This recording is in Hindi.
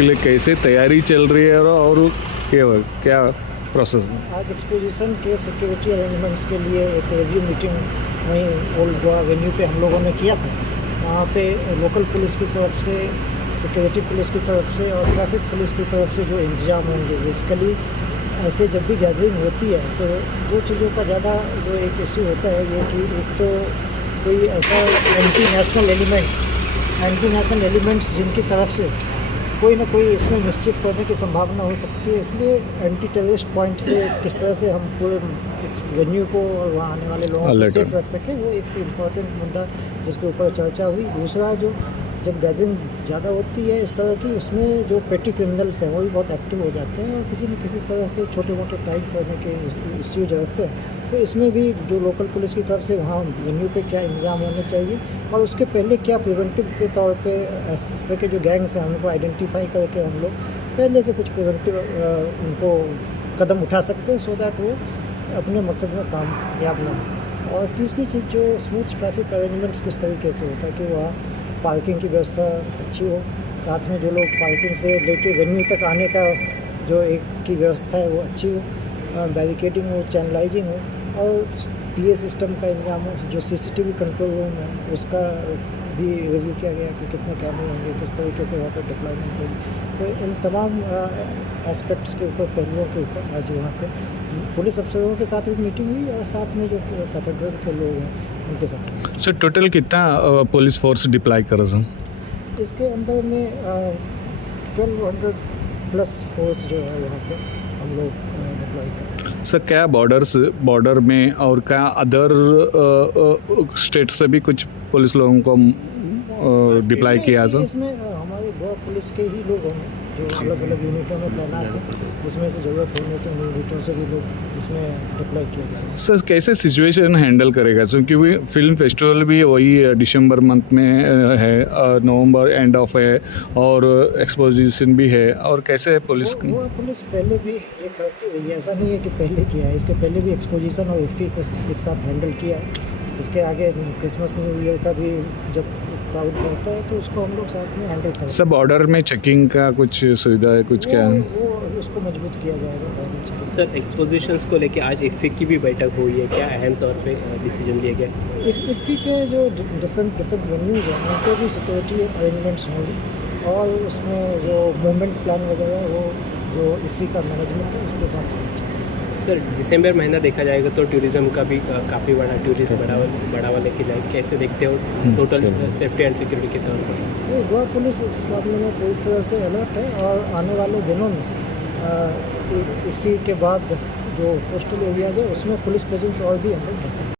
उसके लिए कैसे तैयारी चल रही है और क्या प्रोसेस है? आज एक्सपोजिशन के सिक्योरिटी अरेंजमेंट्स के लिए एक रिव्यू मीटिंग वहीं ओल्ड गोवा वेन्यू पे हम लोगों ने किया था। वहाँ पे लोकल पुलिस की तरफ से, सिक्योरिटी पुलिस की तरफ से और ट्रैफिक पुलिस की तरफ से जो इंतजाम होंगे, बेसिकली ऐसे जब भी गैदरिंग होती है तो दो चीज़ों का ज़्यादा जो एक इश्यू होता है ये कि एक तो कोई ऐसा एंटी नेशनल एलिमेंट्स जिनकी तरफ से कोई ना कोई इसमें मिसचिफ करने की संभावना हो सकती है। इसलिए एंटी टेररिस्ट पॉइंट से किस तरह से हम पूरे वेन्यू को और वहाँ आने वाले लोगों को सेफ रख सकें, वो एक इम्पॉर्टेंट मुद्दा जिसके ऊपर चर्चा हुई। दूसरा, जो जब गैदरिंग ज़्यादा होती है इस तरह की, उसमें जो पेटी क्रिमिनल्स हैं वो भी बहुत एक्टिव हो जाते हैं और किसी न किसी तरह के छोटे मोटे क्राइम करने के इश्यूज रहते हैं। तो इसमें भी जो लोकल पुलिस की तरफ से वहाँ वेन्यू पे क्या इंतजाम होने चाहिए और उसके पहले क्या प्रिवेंटिव के तौर पे इस तरह के जो गैंग्स हैं उनको आइडेंटिफाई करके हम लोग पहले से कुछ प्रिवेंटिव उनको कदम उठा सकते हैं, सो दैट वो अपने मकसद में कामयाब ना हो। और तीसरी चीज़, जो स्मूथ ट्रैफिक अरेंजमेंट्स किस तरीके से होता है कि वहाँ पार्किंग की व्यवस्था अच्छी हो, साथ में जो लोग पार्किंग से लेके वेन्यू तक आने का जो एक की व्यवस्था है वो अच्छी हो, बैरिकेडिंग हो, चैनलाइजिंग हो और PA सिस्टम का इंतजाम हो। जो CCTV कंट्रोल रूम है उसका भी रिव्यू किया गया कि कितने कैमरे होंगे, किस तरीके से वहाँ पर डिप्लॉयमेंट होगी। तो इन तमाम एस्पेक्ट्स के ऊपर, पहलुओं के ऊपर आज वहाँ पे पुलिस अफसरों के साथ भी मीटिंग हुई और साथ में जो कैथेड्रल के लोग हैं उनके साथ। सर टोटल कितना पुलिस फोर्स डिप्लॉय कर रहे हैं? इसके अंदर में 1200 प्लस फोर्स जो है वहाँ पे हम लोग डिप्लॉय कर रहे हैं। सर क्या बॉर्डर में और क्या अदर स्टेट से भी कुछ पुलिस लोगों को डिप्लॉय किया सर? इसमें हमारे गोवा पुलिस के ही लोग होंगे जो अलग अलग यूनिटों में तैनात हैं, उसमें से ज़रूरत होने से उन यूनिटों से भी लोग इसमें डिप्लॉय किए जाएंगे। सर कैसे सिचुएशन हैंडल करेगा सर, क्योंकि फिल्म फेस्टिवल भी वही दिसंबर मंथ में है, नवंबर एंड ऑफ है और एक्सपोजिशन भी है, और कैसे पुलिस वो पुलिस पहले भी ये करती रही है, ऐसा नहीं है कि पहले किया है, इसके पहले भी एक्सपोजिशन और इफ्फी को एक साथ हैंडल किया है। इसके आगे क्रिसमस न्यू ईयर का भी जब क्राउड होता है तो उसको हम लोग साथ में हैंडल करते हैं। सब बॉर्डर में चेकिंग का कुछ सुविधा है, कुछ क्या है? वो उसको मजबूत किया जाएगा। सर एक्सपोजिशंस को लेके आज इफ्फी की भी बैठक हुई है, क्या अहम तौर पे डिसीजन लिया गया? इफ्फी के जो डिफरेंट वेन्यूज हैं उनको भी सिक्योरिटी अरेंजमेंट्स होंगे और उसमें जो मूवमेंट प्लान वगैरह वो जो इफ्फी का मैनेजमेंट है उसके साथ होना चाहिए। सर दिसंबर महीना देखा जाएगा तो टूरिज़्म का भी काफ़ी बड़ा टूरिस्ट बढ़ावा लेके जाए, कैसे देखते हो टोटल सेफ्टी एंड सिक्योरिटी के तौर पर? ये गोवा पुलिस इस मामले में पूरी तरह से अलर्ट है और आने वाले दिनों में इफ्फी के बाद जो कोस्टल एरिया है उसमें पुलिस प्रेजेंस और भी हम लोग